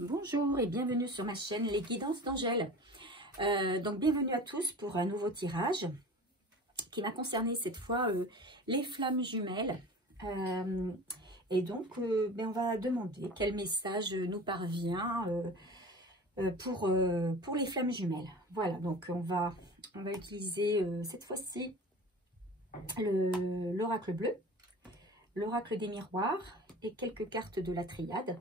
Bonjour et bienvenue sur ma chaîne Les Guidances d'Angèle. Donc bienvenue à tous pour un nouveau tirage qui m'a concerné cette fois les flammes jumelles. Et donc on va demander quel message nous parvient pour les flammes jumelles. Voilà, donc on va utiliser cette fois-ci l'oracle bleu, l'oracle des miroirs et quelques cartes de la triade.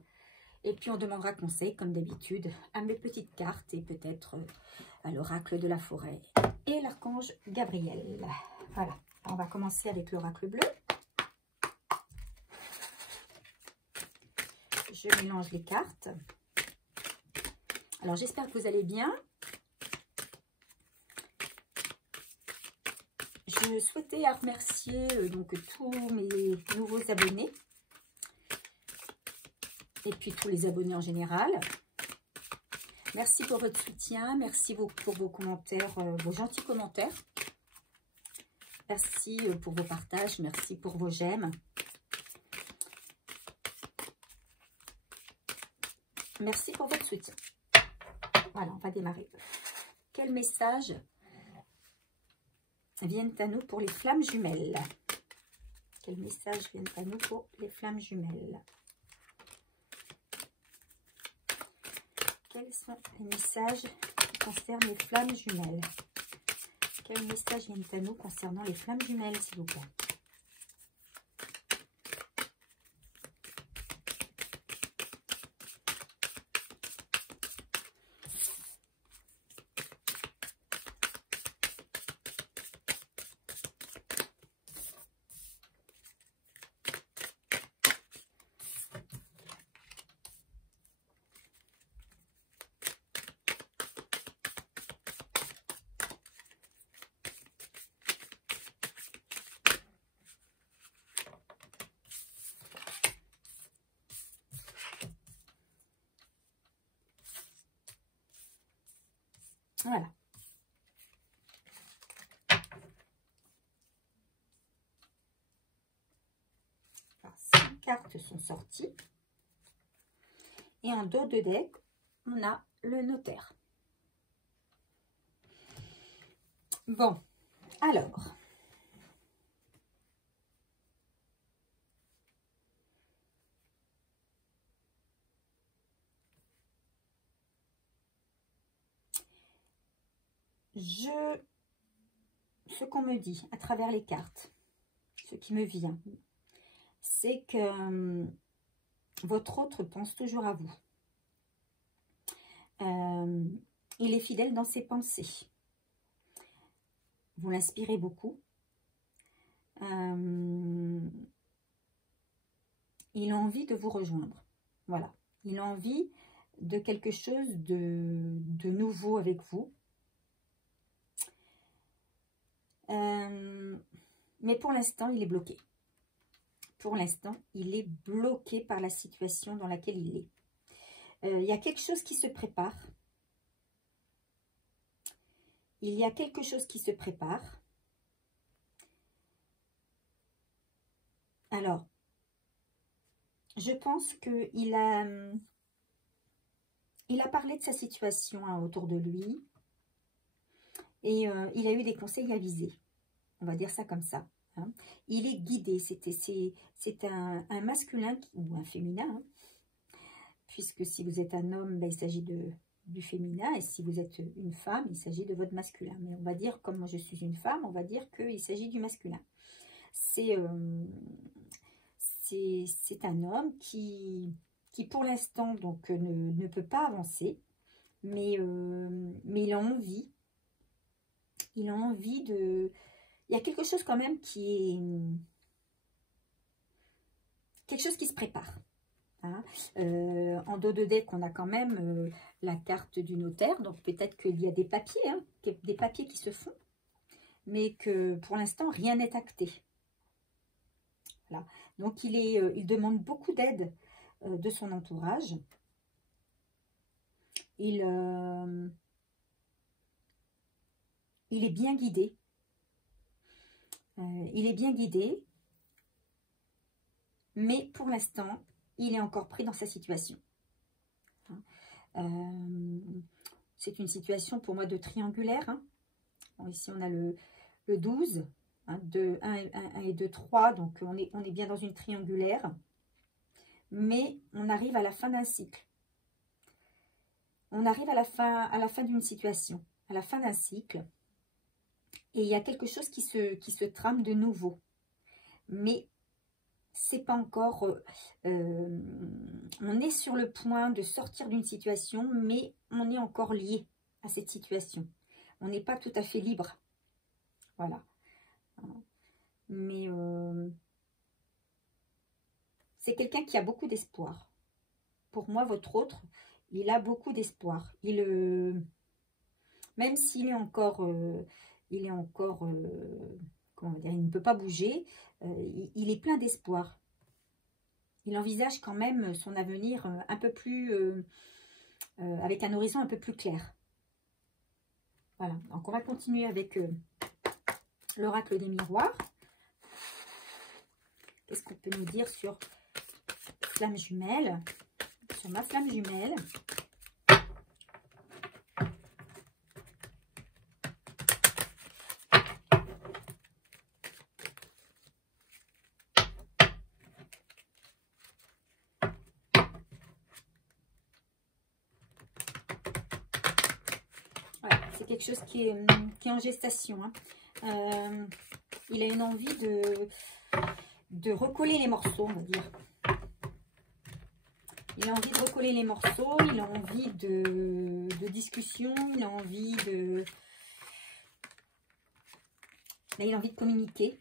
Et puis on demandera conseil comme d'habitude à mes petites cartes et peut-être à l'oracle de la forêt et l'archange Gabriel. Voilà, on va commencer avec l'oracle bleu. Je mélange les cartes. Alors j'espère que vous allez bien. Je souhaitais remercier donc tous mes nouveaux abonnés. Et puis tous les abonnés en général. Merci pour votre soutien, merci pour vos commentaires, vos gentils commentaires. Merci pour vos partages, merci pour vos j'aime. Merci pour votre soutien. Voilà, on va démarrer. Quels messages viennent à nous pour les flammes jumelles? Quels messages viennent à nous pour les flammes jumelles? Quels sont les messages qui concernent les flammes jumelles? Quels messages viennent à nous concernant les flammes jumelles, s'il vous plaît? Voilà. Alors, 5 cartes sont sorties. Et en dos de deck, on a le notaire. Bon, alors. Ce qu'on me dit à travers les cartes, ce qui me vient, c'est que votre autre pense toujours à vous. Il est fidèle dans ses pensées. Vous l'inspirez beaucoup. Il a envie de vous rejoindre. Voilà. Il a envie de quelque chose de nouveau avec vous. Mais pour l'instant, il est bloqué. Pour l'instant, il est bloqué par la situation dans laquelle il est. Il y a quelque chose qui se prépare. Il y a quelque chose qui se prépare. Alors, je pense qu'il a parlé de sa situation autour de lui. Et il a eu des conseils avisés. On va dire ça comme ça. Hein. Il est guidé. C'est un masculin ou un féminin. Hein. Puisque si vous êtes un homme, ben, il s'agit du féminin. Et si vous êtes une femme, il s'agit de votre masculin. Mais on va dire, comme moi je suis une femme, on va dire qu'il s'agit du masculin. C'est un homme qui pour l'instant donc ne peut pas avancer. Mais il a envie. Il a envie de... Il y a quelque chose quand même qui est... Quelque chose qui se prépare. Hein. En dos de deck, on a quand même la carte du notaire. Donc peut-être qu'il y a des papiers, hein, des papiers qui se font. Mais que pour l'instant, rien n'est acté. Voilà. Donc il demande beaucoup d'aide de son entourage. Il est bien guidé. Il est bien guidé. Mais pour l'instant, il est encore pris dans sa situation. C'est une situation pour moi de triangulaire. Hein. Bon, ici, on a le 12, hein, 1 et 2, 3. Donc, on est bien dans une triangulaire. Mais on arrive à la fin d'un cycle. On arrive à la fin d'une situation, à la fin d'un cycle. Et il y a quelque chose qui se trame de nouveau. Mais c'est pas encore... on est sur le point de sortir d'une situation, mais on est encore lié à cette situation. On n'est pas tout à fait libre. Voilà. Mais c'est quelqu'un qui a beaucoup d'espoir. Pour moi, votre autre, il a beaucoup d'espoir. Même s'il est encore... comment dire, il ne peut pas bouger. Il est plein d'espoir. Il envisage quand même son avenir un peu plus... avec un horizon un peu plus clair. Voilà. Donc, on va continuer avec l'oracle des miroirs. Qu'est-ce qu'on peut nous dire sur flamme jumelle? Sur ma flamme jumelle. Voilà, c'est quelque chose qui est en gestation. Hein. Il a une envie de recoller les morceaux, on va dire. Il a envie de recoller les morceaux, il a envie de discussion, il a envie de... Là, il a envie de communiquer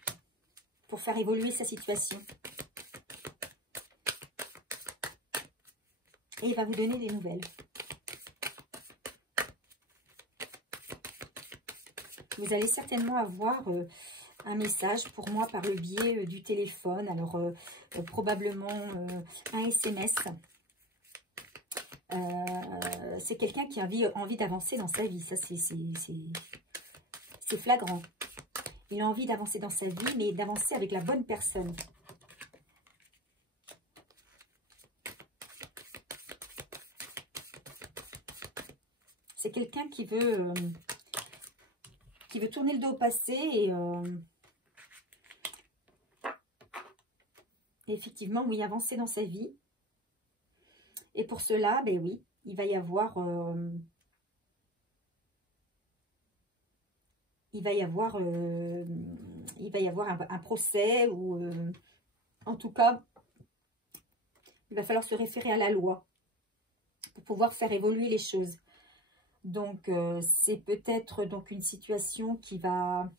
pour faire évoluer sa situation. Et il va vous donner des nouvelles. Vous allez certainement avoir un message pour moi par le biais du téléphone. Alors, probablement un SMS. C'est quelqu'un qui a envie d'avancer dans sa vie. Ça, c'est flagrant. Il a envie d'avancer dans sa vie, mais d'avancer avec la bonne personne. C'est quelqu'un qui veut tourner le dos au passé et effectivement, oui, avancer dans sa vie. Et pour cela, ben oui, il va y avoir un procès ou en tout cas, il va falloir se référer à la loi pour pouvoir faire évoluer les choses. Donc, c'est peut-être donc une situation qui va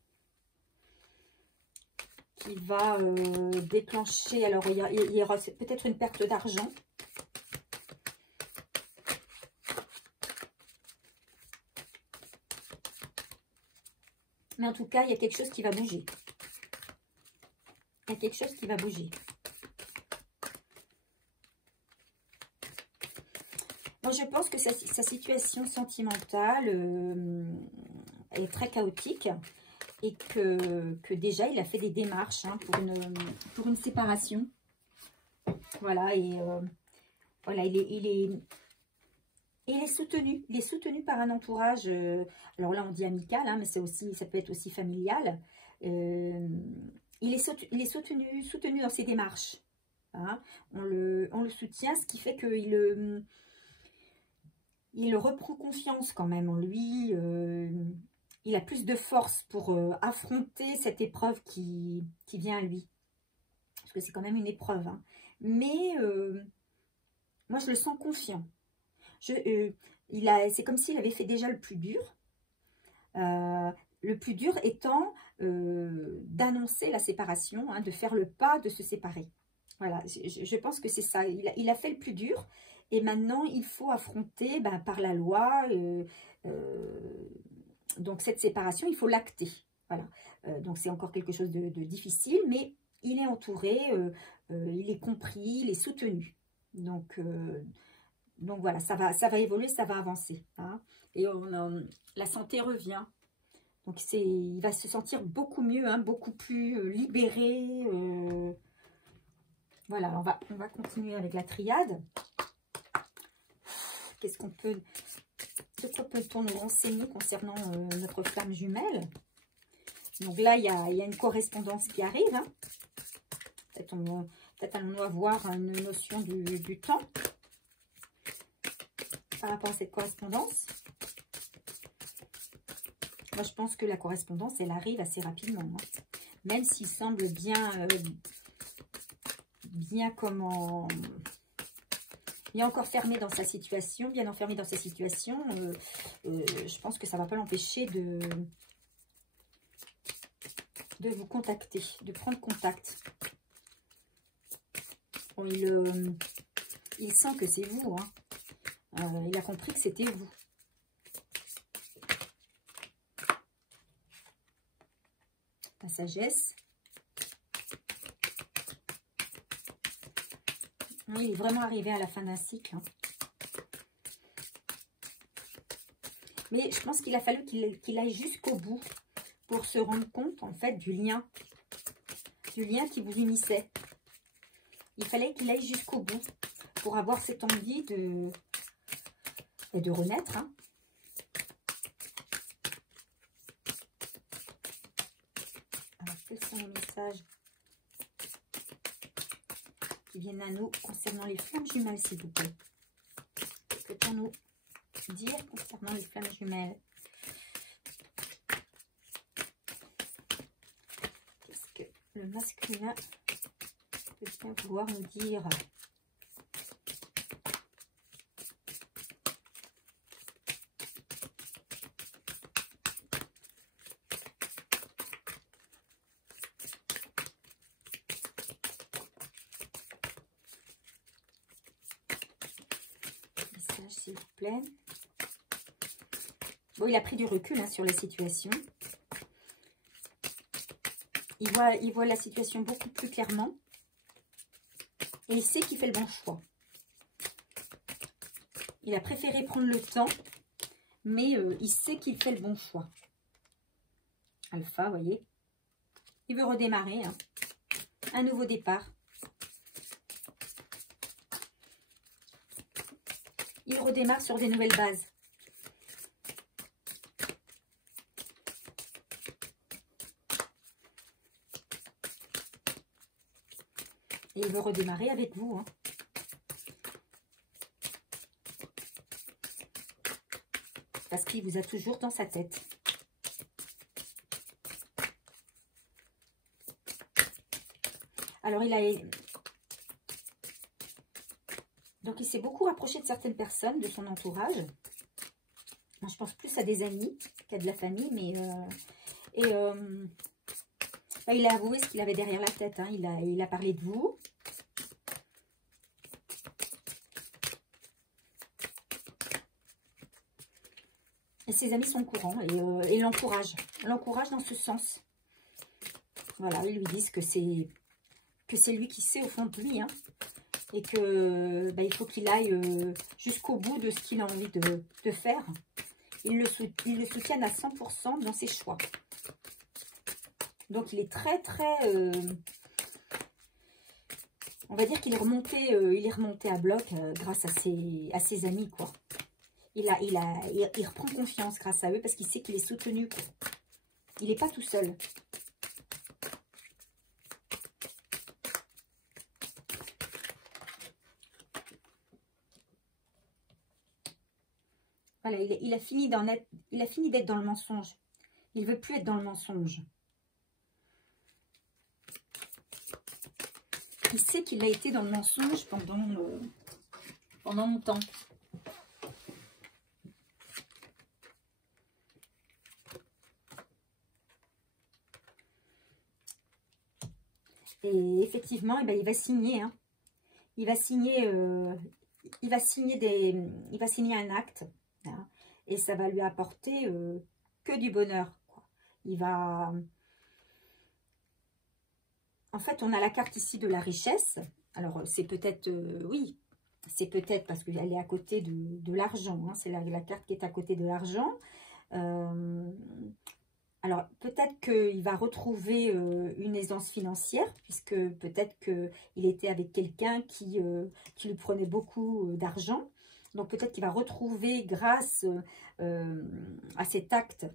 déclencher. Alors, il y aura peut-être une perte d'argent. Mais en tout cas, il y a quelque chose qui va bouger. Il y a quelque chose qui va bouger. Bon, je pense que sa situation sentimentale est très chaotique et que déjà, il a fait des démarches hein, pour une séparation. Voilà, et voilà, il est soutenu. Il est soutenu par un entourage, alors là on dit amical, hein, mais ça peut être aussi familial. Il est soutenu dans ses démarches. Hein. On le soutient, ce qui fait qu'il il reprend confiance quand même en lui. Il a plus de force pour affronter cette épreuve qui vient à lui. Parce que c'est quand même une épreuve. Hein. Mais moi je le sens confiant. C'est comme s'il avait fait déjà le plus dur. Le plus dur étant d'annoncer la séparation, hein, de faire le pas de se séparer. Voilà, je pense que c'est ça. Il a fait le plus dur et maintenant il faut affronter par la loi. Donc cette séparation, il faut l'acter. Voilà. Donc c'est encore quelque chose de difficile, mais il est entouré, il est compris, il est soutenu. Donc voilà, ça va évoluer, ça va avancer. Hein. Et la santé revient. Donc il va se sentir beaucoup mieux, hein, beaucoup plus libéré. Voilà, on va continuer avec la triade. Qu'est-ce qu'on peut... De quoi peut-on nous renseigner concernant notre flamme jumelle? Donc là, il y a une correspondance qui arrive. Hein. Peut-être allons-nous avoir une notion du temps par rapport à cette correspondance. Moi, je pense que la correspondance, elle arrive assez rapidement. Hein. Même s'il semble bien comment... Bien encore fermé dans sa situation, bien enfermé dans sa situation, je pense que ça ne va pas l'empêcher de vous contacter, de prendre contact. Bon, il sent que c'est vous. Hein. Il a compris que c'était vous. La sagesse. Il est vraiment arrivé à la fin d'un cycle. Hein. Mais je pense qu'il a fallu qu'il aille jusqu'au bout pour se rendre compte, en fait, du lien qui vous unissait. Il fallait qu'il aille jusqu'au bout pour avoir cette envie de renaître. Hein. Alors, quels sont les messages qui viennent à nous concernant les flammes jumelles, s'il vous plaît? Que peut-on nous dire concernant les flammes jumelles? Qu'est-ce que le masculin peut bien vouloir nous dire? S'il vous plaît. Bon, il a pris du recul hein, sur la situation. Il voit la situation beaucoup plus clairement. Et il sait qu'il fait le bon choix. Il a préféré prendre le temps, mais il sait qu'il fait le bon choix. Alpha, vous voyez. Il veut redémarrer. Hein. Un nouveau départ. Il redémarre sur des nouvelles bases. Et il veut redémarrer avec vous. Hein. Parce qu'il vous a toujours dans sa tête. Alors, donc, il s'est beaucoup rapproché de certaines personnes, de son entourage. Moi, je pense plus à des amis qu'à de la famille, mais... il a avoué ce qu'il avait derrière la tête. Hein. Il a parlé de vous. Et ses amis sont au courant et l'encouragent. L'encouragent dans ce sens. Voilà, ils lui disent que c'est lui qui sait au fond de lui, hein. Et que il faut qu'il aille jusqu'au bout de ce qu'il a envie de faire. Ils le soutiennent à 100% dans ses choix. Donc, il est très, très... on va dire qu'il est remonté à bloc grâce à ses amis, quoi. Il reprend confiance grâce à eux parce qu'il sait qu'il est soutenu, quoi. Il n'est pas tout seul. Voilà, il a fini d'être dans le mensonge. Il ne veut plus être dans le mensonge. Il sait qu'il a été dans le mensonge pendant longtemps. Et effectivement, il va signer. Hein. Il va signer un acte. Hein, et ça va lui apporter que du bonheur. Quoi. Il va... En fait, on a la carte ici de la richesse. Alors, c'est peut-être... oui, c'est peut-être parce qu'elle est à côté de l'argent. Hein, c'est la carte qui est à côté de l'argent. Alors, peut-être qu'il va retrouver une aisance financière, puisque peut-être qu'il était avec quelqu'un qui lui prenait beaucoup d'argent. Donc peut-être qu'il va retrouver grâce à cet acte.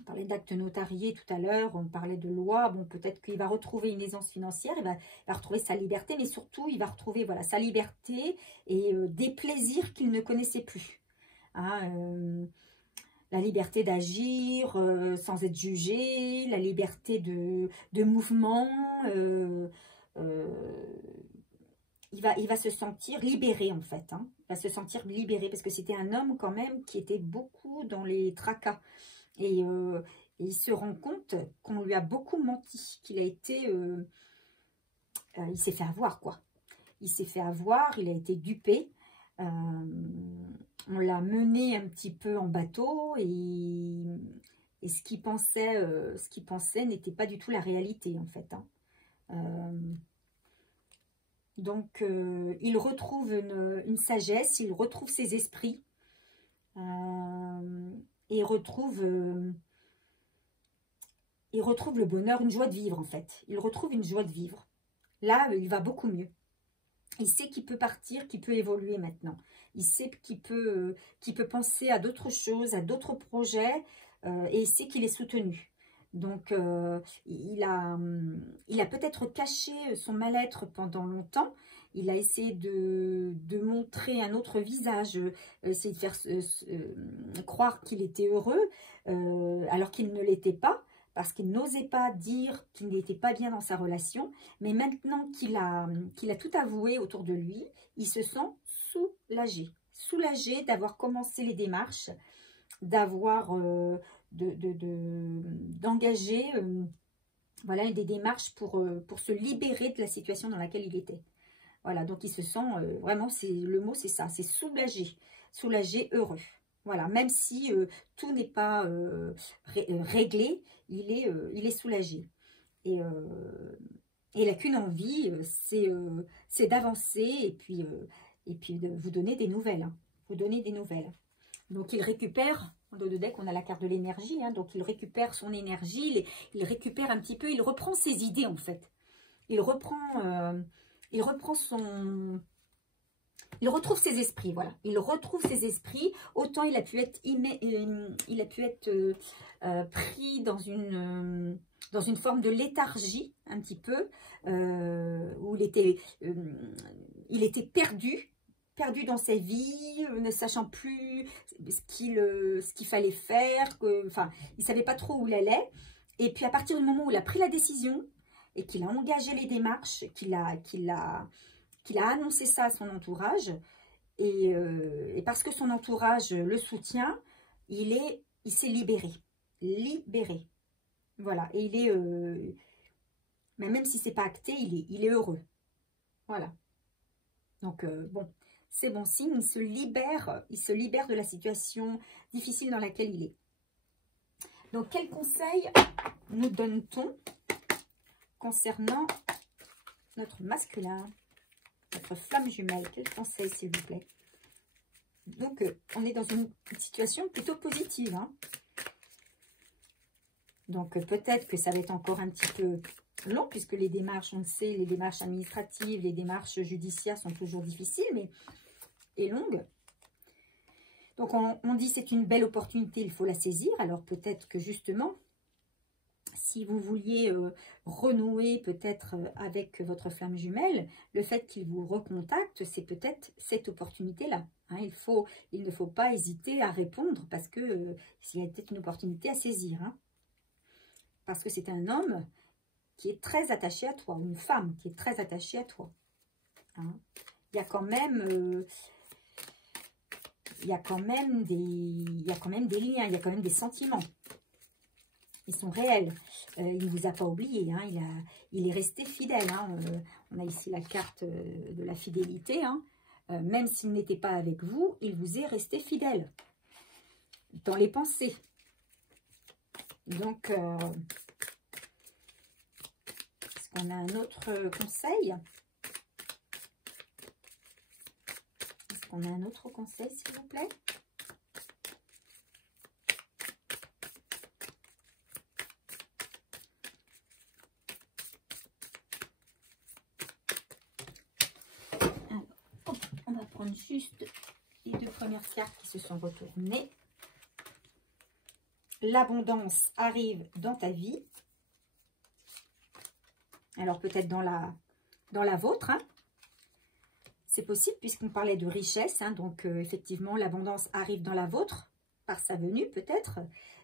On parlait d'actes notariés tout à l'heure, on parlait de loi. Bon, peut-être qu'il va retrouver une aisance financière, il va retrouver sa liberté, mais surtout, il va retrouver voilà, sa liberté et des plaisirs qu'il ne connaissait plus. Hein, la liberté d'agir sans être jugé, la liberté de mouvement. Il va se sentir libéré en fait. Hein. Il va se sentir libéré parce que c'était un homme quand même qui était beaucoup dans les tracas. Et il se rend compte qu'on lui a beaucoup menti, qu'il a été... il s'est fait avoir, quoi. Il s'est fait avoir, il a été dupé. On l'a mené un petit peu en bateau et ce qu'il pensait n'était pas du tout la réalité, en fait. Hein. Donc, il retrouve une sagesse, il retrouve ses esprits. Et il retrouve le bonheur, une joie de vivre en fait. Il retrouve une joie de vivre. Là, il va beaucoup mieux. Il sait qu'il peut partir, qu'il peut évoluer maintenant. Il sait qu'il peut penser à d'autres choses, à d'autres projets, et il sait qu'il est soutenu. Donc, il a peut-être caché son mal-être pendant longtemps. Il a essayé de montrer un autre visage, essayer de faire croire qu'il était heureux, alors qu'il ne l'était pas, parce qu'il n'osait pas dire qu'il n'était pas bien dans sa relation. Mais maintenant qu'il a tout avoué autour de lui, il se sent soulagé. Soulagé d'avoir commencé les démarches, d'avoir... d'engager voilà, des démarches pour se libérer de la situation dans laquelle il était. Voilà, donc il se sent vraiment, le mot c'est ça, c'est soulagé, soulagé, heureux. Voilà, même si tout n'est pas réglé, il est soulagé. Et il n'a qu'une envie, c'est d'avancer et puis de vous donner des nouvelles. Hein, vous donner des nouvelles. Donc il récupère, dans le deck on a la carte de l'énergie, hein, donc il récupère son énergie, il récupère un petit peu, il reprend ses idées en fait. Il retrouve ses esprits, voilà. Il retrouve ses esprits. Autant il a pu être, pris dans une forme de léthargie, un petit peu, où il était perdu dans sa vie, ne sachant plus ce qu'il fallait faire. Enfin, il ne savait pas trop où il allait. Et puis à partir du moment où il a pris la décision, et qu'il a engagé les démarches, qu'il a annoncé ça à son entourage, et parce que son entourage le soutient, il s'est libéré. Voilà, et il est, mais même si c'est pas acté, il est heureux. Voilà. Donc, bon, c'est bon signe, il se libère de la situation difficile dans laquelle il est. Donc, quel conseil nous donne-t-on concernant notre masculin, notre flamme jumelle? Quel conseil, s'il vous plaît? Donc, on est dans une situation plutôt positive. Hein. Donc, peut-être que ça va être encore un petit peu long, puisque les démarches, on le sait, les démarches administratives, les démarches judiciaires sont toujours difficiles, et longues. Donc, on dit c'est une belle opportunité, il faut la saisir. Alors, peut-être que justement, si vous vouliez renouer peut-être avec votre flamme jumelle, le fait qu'il vous recontacte, c'est peut-être cette opportunité-là. Hein, il ne faut pas hésiter à répondre parce que s'il y a peut-être une opportunité à saisir. Hein, parce que c'est un homme qui est très attaché à toi, une femme qui est très attachée à toi. Hein, il y a quand même... il y a quand même des liens, il y a quand même des sentiments. Ils sont réels. Il ne vous a pas oublié. Hein, il est resté fidèle. Hein, on a ici la carte de la fidélité. Hein, même s'il n'était pas avec vous, il vous est resté fidèle. Dans les pensées. Donc, est-ce qu'on a un autre conseil? Est-ce qu'on a un autre conseil, s'il vous plaît? Alors, hop, on va prendre juste premières cartes qui se sont retournées. L'abondance arrive dans ta vie. Alors peut-être dans la vôtre, hein. C'est possible puisqu'on parlait de richesse, hein, donc effectivement l'abondance arrive dans la vôtre, par sa venue peut-être,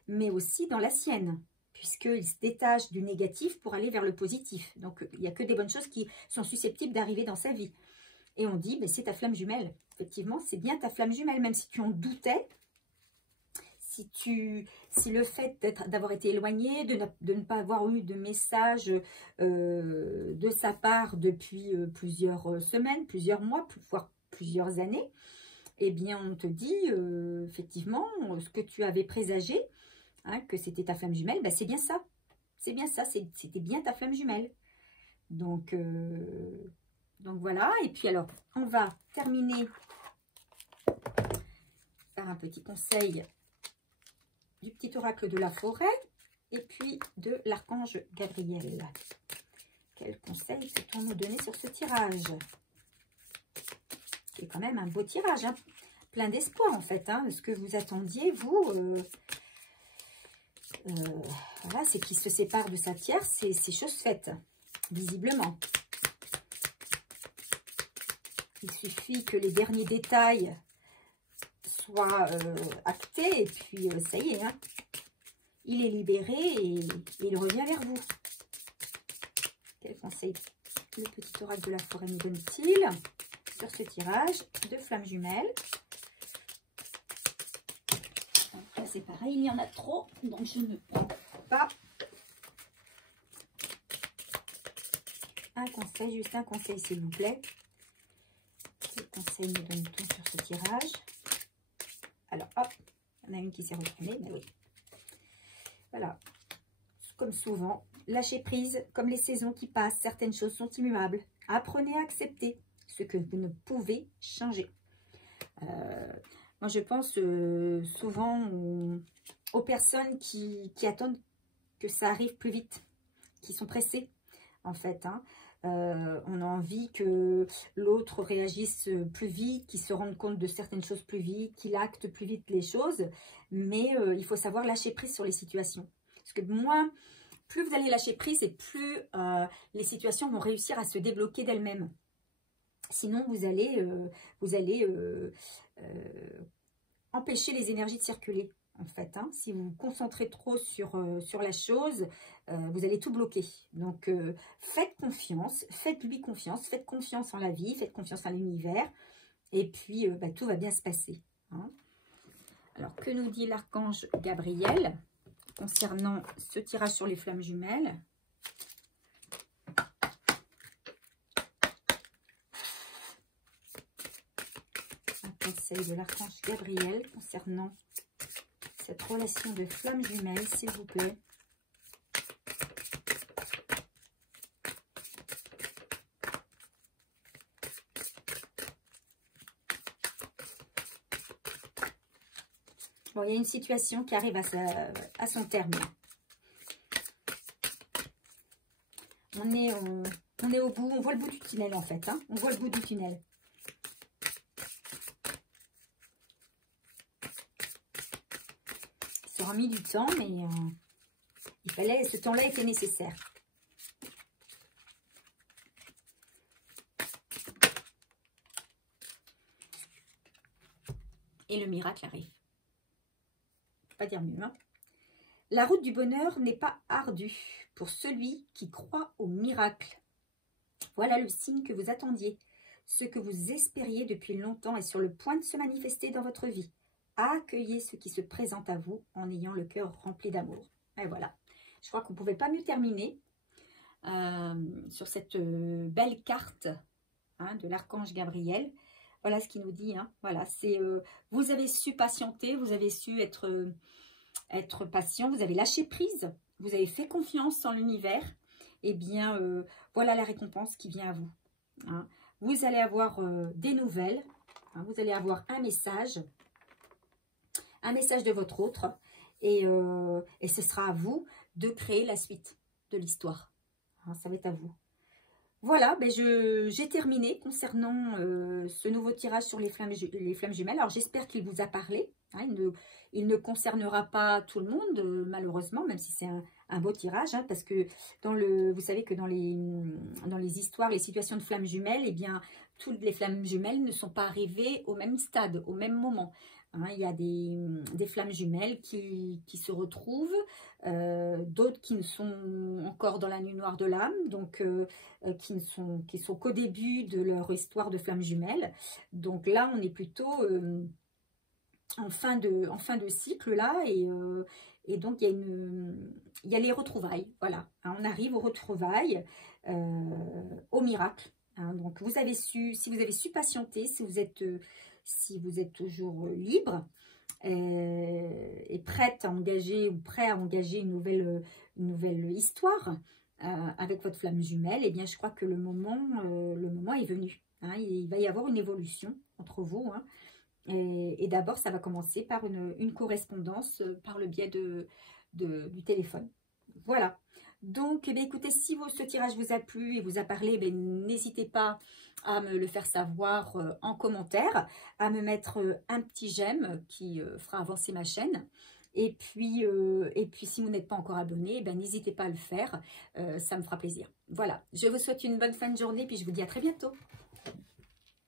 mais aussi dans la sienne, puisqu'il se détache du négatif pour aller vers le positif. Donc il n'y a que des bonnes choses qui sont susceptibles d'arriver dans sa vie. Et on dit, c'est ta flamme jumelle. Effectivement, c'est bien ta flamme jumelle, même si tu en doutais. Si le fait d'avoir été éloigné, de ne pas avoir eu de message de sa part depuis plusieurs semaines, plusieurs mois, voire plusieurs années, eh bien on te dit effectivement ce que tu avais présagé, hein, que c'était ta flamme jumelle, c'est bien ça. C'est bien ça, c'était bien ta flamme jumelle. Donc voilà, et puis alors on va terminer par un petit conseil du petit oracle de la forêt et puis de l'archange Gabriel. Quel conseil peut-on nous donner sur ce tirage? C'est quand même un beau tirage, hein, plein d'espoir en fait, hein, ce que vous attendiez, vous. Voilà, c'est qu'il se sépare de sa tierce, c'est chose faite, visiblement. Il suffit que les derniers détails soit acté et puis ça y est, hein, il est libéré et il revient vers vous. Quel conseil le petit oracle de la forêt nous donne-t-il sur ce tirage de flammes jumelles? Là c'est pareil, il y en a trop, donc je ne prends pas. Un conseil, juste un conseil s'il vous plaît. Quel conseil nous donne-t-on sur ce tirage? Alors, hop, il y en a une qui s'est retournée, mais oui. Voilà. Comme souvent, lâchez prise, comme les saisons qui passent, certaines choses sont immuables. Apprenez à accepter ce que vous ne pouvez changer. Moi, je pense souvent aux personnes qui attendent que ça arrive plus vite, qui sont pressées, en fait, hein. On a envie que l'autre réagisse plus vite, qu'il se rende compte de certaines choses plus vite, qu'il acte plus vite les choses. Mais il faut savoir lâcher prise sur les situations. Parce que moins, plus vous allez lâcher prise et plus les situations vont réussir à se débloquer d'elles-mêmes. Sinon, vous allez empêcher les énergies de circuler. En fait, hein. Si vous vous concentrez trop sur la chose, vous allez tout bloquer. Donc, faites confiance, faites-lui confiance, faites confiance en la vie, faites confiance en l'univers, et puis tout va bien se passer, hein. Alors, que nous dit l'archange Gabriel concernant ce tirage sur les flammes jumelles? Un conseil de l'archange Gabriel concernant cette relation de flammes jumelles, s'il vous plaît. Bon, il y a une situation qui arrive à son terme. On est au bout, on voit le bout du tunnel en fait, hein. On voit le bout du tunnel. Ça aura mis du temps, mais ce temps-là était nécessaire. Et le miracle arrive. Pas dire mieux, hein. La route du bonheur n'est pas ardue pour celui qui croit au miracle. Voilà le signe que vous attendiez. Ce que vous espériez depuis longtemps est sur le point de se manifester dans votre vie. Accueillez ce qui se présente à vous en ayant le cœur rempli d'amour. Et voilà. Je crois qu'on ne pouvait pas mieux terminer sur cette belle carte, hein, de l'archange Gabriel. Voilà ce qu'il nous dit, hein. Voilà, c'est vous avez su patienter, vous avez su être patient, vous avez lâché prise, vous avez fait confiance en l'univers. Eh bien, voilà la récompense qui vient à vous, hein. Vous allez avoir des nouvelles, hein, vous allez avoir un message de votre autre, et ce sera à vous de créer la suite de l'histoire, hein, ça va être à vous. Voilà, ben j'ai terminé concernant ce nouveau tirage sur les flammes jumelles. Alors j'espère qu'il vous a parlé. Hein, il ne concernera pas tout le monde, malheureusement, même si c'est un beau tirage, hein, parce que vous savez que dans les histoires, les situations de flammes jumelles, eh bien, toutes les flammes jumelles ne sont pas arrivées au même stade, au même moment. Hein, il y a des flammes jumelles qui se retrouvent, d'autres qui ne sont encore dans la nuit noire de l'âme, donc qui sont qu'au début de leur histoire de flammes jumelles. Donc là, on est plutôt en fin de cycle là, et donc il y a les retrouvailles. Voilà, hein, on arrive aux retrouvailles, au miracle. Hein. Donc vous avez si vous avez su patienter, si vous êtes toujours libre et prête à engager ou prêt à engager une nouvelle histoire avec votre flamme jumelle, eh bien je crois que le moment est venu. Hein. Il va y avoir une évolution entre vous. Hein. Et d'abord, ça va commencer par une correspondance par le biais du téléphone. Voilà. Donc, eh bien, écoutez, si ce tirage vous a plu et vous a parlé, eh n'hésitez pas à me le faire savoir en commentaire, à me mettre un petit j'aime qui fera avancer ma chaîne. Et puis si vous n'êtes pas encore abonné, eh n'hésitez pas à le faire, ça me fera plaisir. Voilà, je vous souhaite une bonne fin de journée, puis je vous dis à très bientôt.